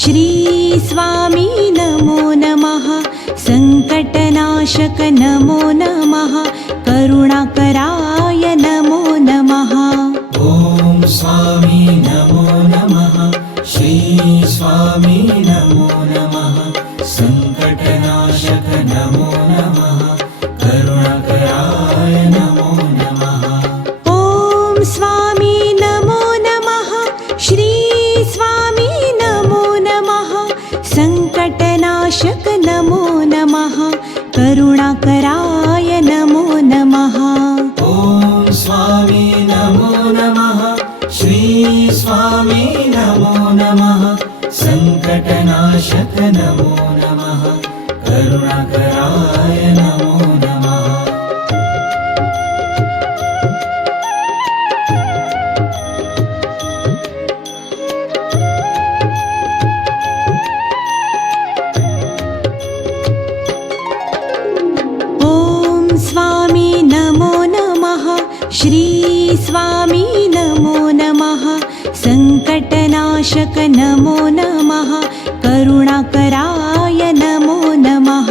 श्री स्वामी नमो नमः। संकटनाशक नमो नमः। करुणाकराय नमो नमः। ॐ स्वामी नमो नमः। श्री स्वामी नमो नमः। संकटनाशक नमो नमः। करुणाकराय नमो नमः। ॐ स्वामी नमो नमः। श्री स्वामी नमो नमः। संकटनाशक नमो नमः। करुणाकराय नमो नमः। ॐ स्वामी नमो नमः। श्री स्वामी नमो नमः। संकटनाशक नमो नमः। करुणाकराय नमो नमः। ॐ स्वामी नमो नमः। श्री स्वामी नमो नमः। संकटनाशक नमो नमः। करुणाकराय नमो नमः।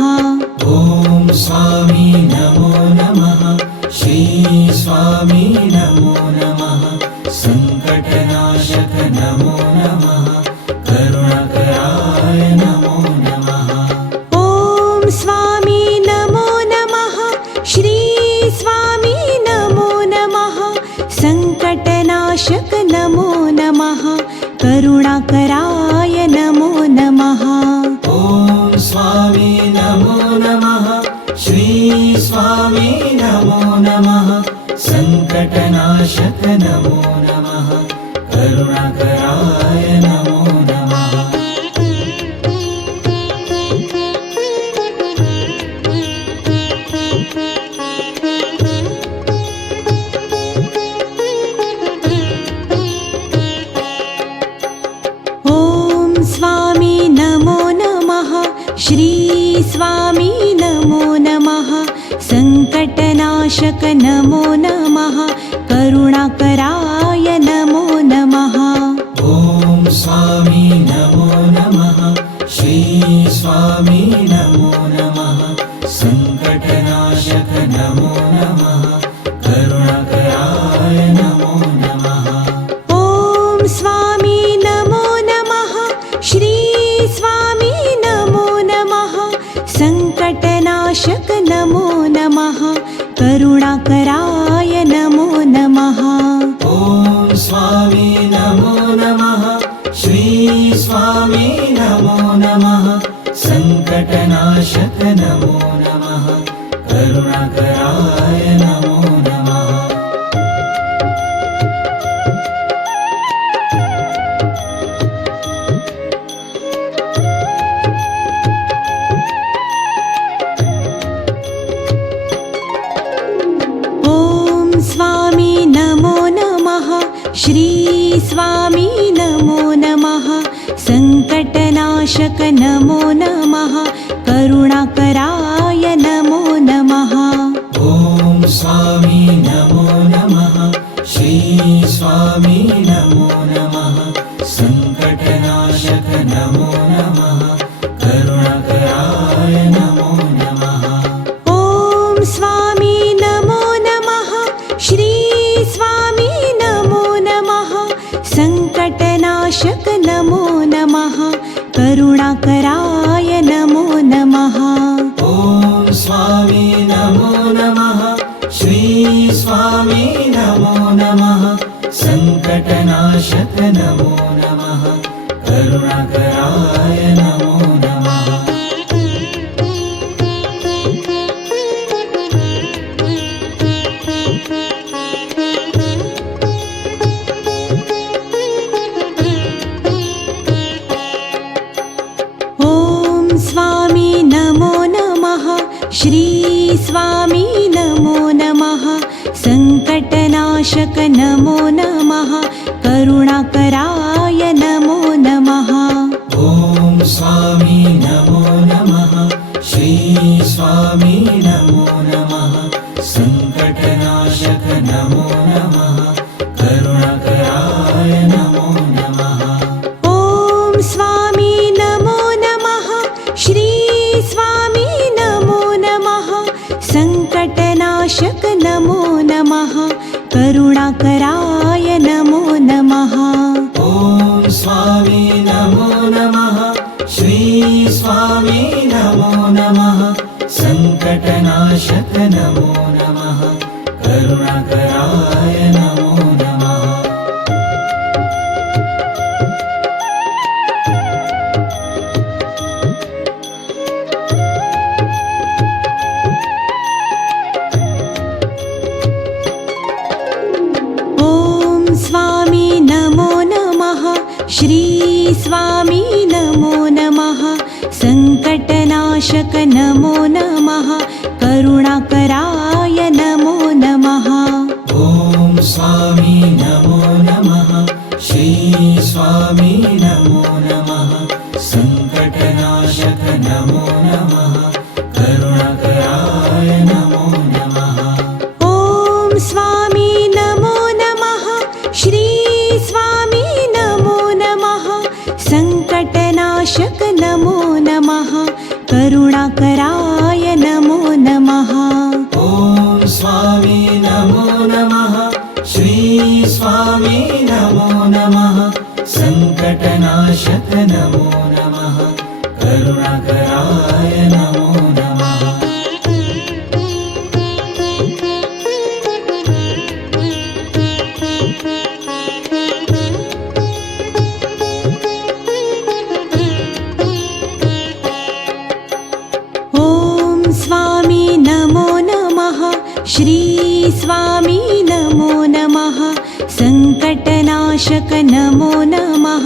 ॐ स्वामी नमो नमः। श्री स्वामी नमो नमः। संकटनाशक नमो नमः। करुणाकराय नमो नमः। ॐ स्वामी नमो नमः। श्री स्वामी नमो नमः। संकटनाशक नमो नमः। करुणाकराय नमो नमः। ॐ स्वामी नमो नमः। श्री स्वामी नमो नमः। संकटनाशक नमो नमः। करुणाकराय नमो नमः। ॐ स्वामी नमो नमः। श्री स्वामी नमो नमः। संकटनाशक नमो नमः। करुणाकराय नमो नमः। ॐ स्वामी नमो नमः। श्री स्वामी नमो नमः। संकटनाशक नमो नमः। करुणाकराय नमो नमः। ॐ स्वामी नमो नमः। श्री स्वामी नमो नमः। संकटनाशक नमो नमः। करुणाकराय नमो नमः। ॐ स्वामी नमो नमः। श्री स्वामी नमो नमः। संकटनाशक नमो नमः। करुणाकराय नमो नमः। ॐ स्वामी नमो नमः। श्री स्वामी नमो नमः। संकटनाशक नमो नमः। करुणाकराय नमो नमः। ॐ स्वामी नमो नमः। श्री स्वामी नमो नमः। संकटनाशक नमो नमः। करुणाकराय नमो नमः। ॐ स्वामी नमो नमः। श्री स्वामी नमो नमः। संकटनाशक नमो नमः। करुणाकराय नमो नमः। ॐ स्वामी नमो नमः। श्री स्वामी नमो नमः। संकटनाशक नमो नमः। करुणाकराय नमो नमः। ॐ स्वामी नमो नमः। श्री स्वामी नमो नमः। संकटनाशक नमो नमः। करुणाकराय नमो नमः। ॐ स्वामी नमो नमः। श्री स्वामी नमो नमः। संकटनाशक नमो नमः। करुणाकराय नमो नमः। ॐ स्वामी नमो नमः करुणाकराय नमो नमः ॐ स्वामी नमो नमः श्री स्वामी नमो नमः सङ्कटनाशक नमो नमः करुणाकराय नमो नमः ॐ स्वामी नमो नमः श्री स्वामी नमो नमः सङ्कटनाशक नमो नमः करुणाकराय नमो नमः ॐ स्वामी नमो नमः श्री स्वामी नमो नमः सङ्कटनाशक नमो नमः करुणाकराय नमो नमः ॐ स्वामी नमो नमः श्री स्वामी नमो नमः सङ्कटनाशक नमो नमः करुणाकराय नमो नमः ॐ स्वामी नमो नमः श्री स्वामी नमो नमः सङ्कटनाशक नमो नमः करुणाकराय नमो नमः ॐ स्वामी नमो नमः श्री स्वामी नमो नमः सङ्कटनाशक नमो नमः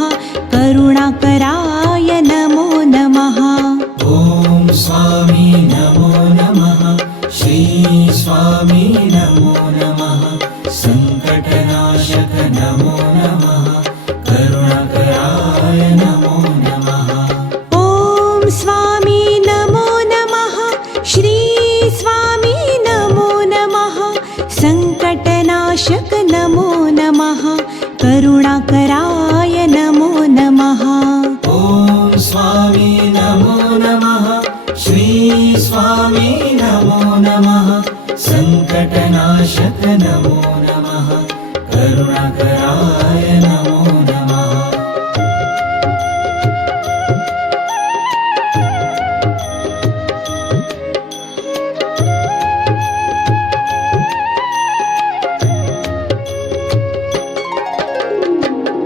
करुणाकराय नमो नमः ॐ स्वामी नमो नमः श्री स्वामी नमो नमः सङ्कटनाशक नमो नमः करुणाकराय नमो नमः ॐ स्वामी नमो नमः श्री स्वामी नमो नमः सङ्कटनाशक नमो नमः करुणाकराय नमो नमः ॐ स्वामी नमो नमः श्री स्वामी नमो नमः सङ्कटनाशक नमो नमः करुणाकराय नमो नमः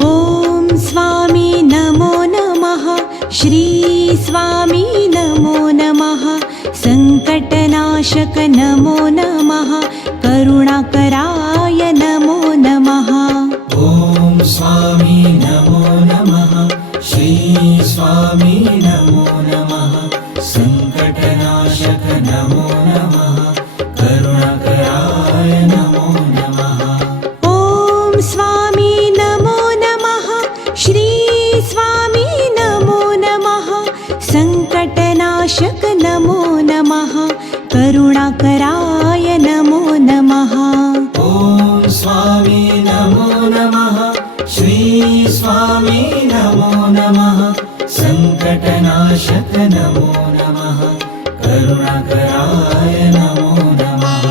ॐ स्वामी नमो नमः श्री स्वामी नमो नमः सङ्कटनाशक नमो नमः करुणाकराय नमो नमः ॐ स्वामी नमो नमः श्री स्वामी नमो नमः सङ्कटनाशक नमो नमः करुणाकराय नमो नमः ॐ स्वामी नमो नमः श्री स्वामी नमो नमः सङ्कटनाशक नमो नमः करुणाकराय नमो नमः ॐ स्वामी नमो नमः श्री स्वामी नमो नमः सङ्कटनाशक नमो नमः करुणाकराय नमो नमः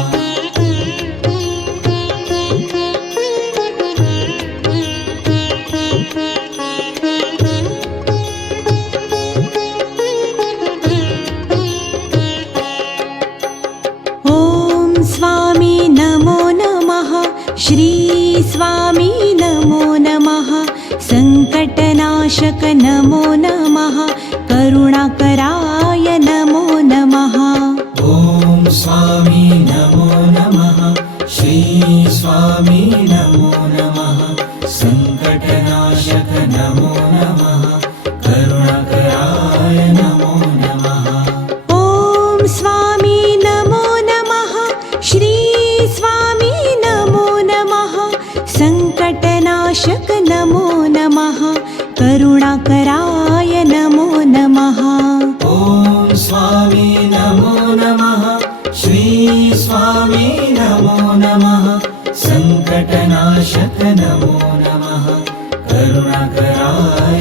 ॐ स्वामी नमो नमः श्री स्वामी नमो नमः सङ्कटनाशक नमो नमः करुणाकराय नमो नमः ॐ स्वामी नमो नमः श्री स्वामी नमो नमः सङ्कटनाशक नमो नमः करुणाकराय नमो नमः ॐ स्वामी नमो नमः श्री स्वामी नमो नमः सङ्कटनाशक नमो नमः करुणाकराय नमो नमः ॐ स्वामी नमो नमः श्री स्वामी नमो नमः सङ्कटनाशक नमो नमः करुणाकराय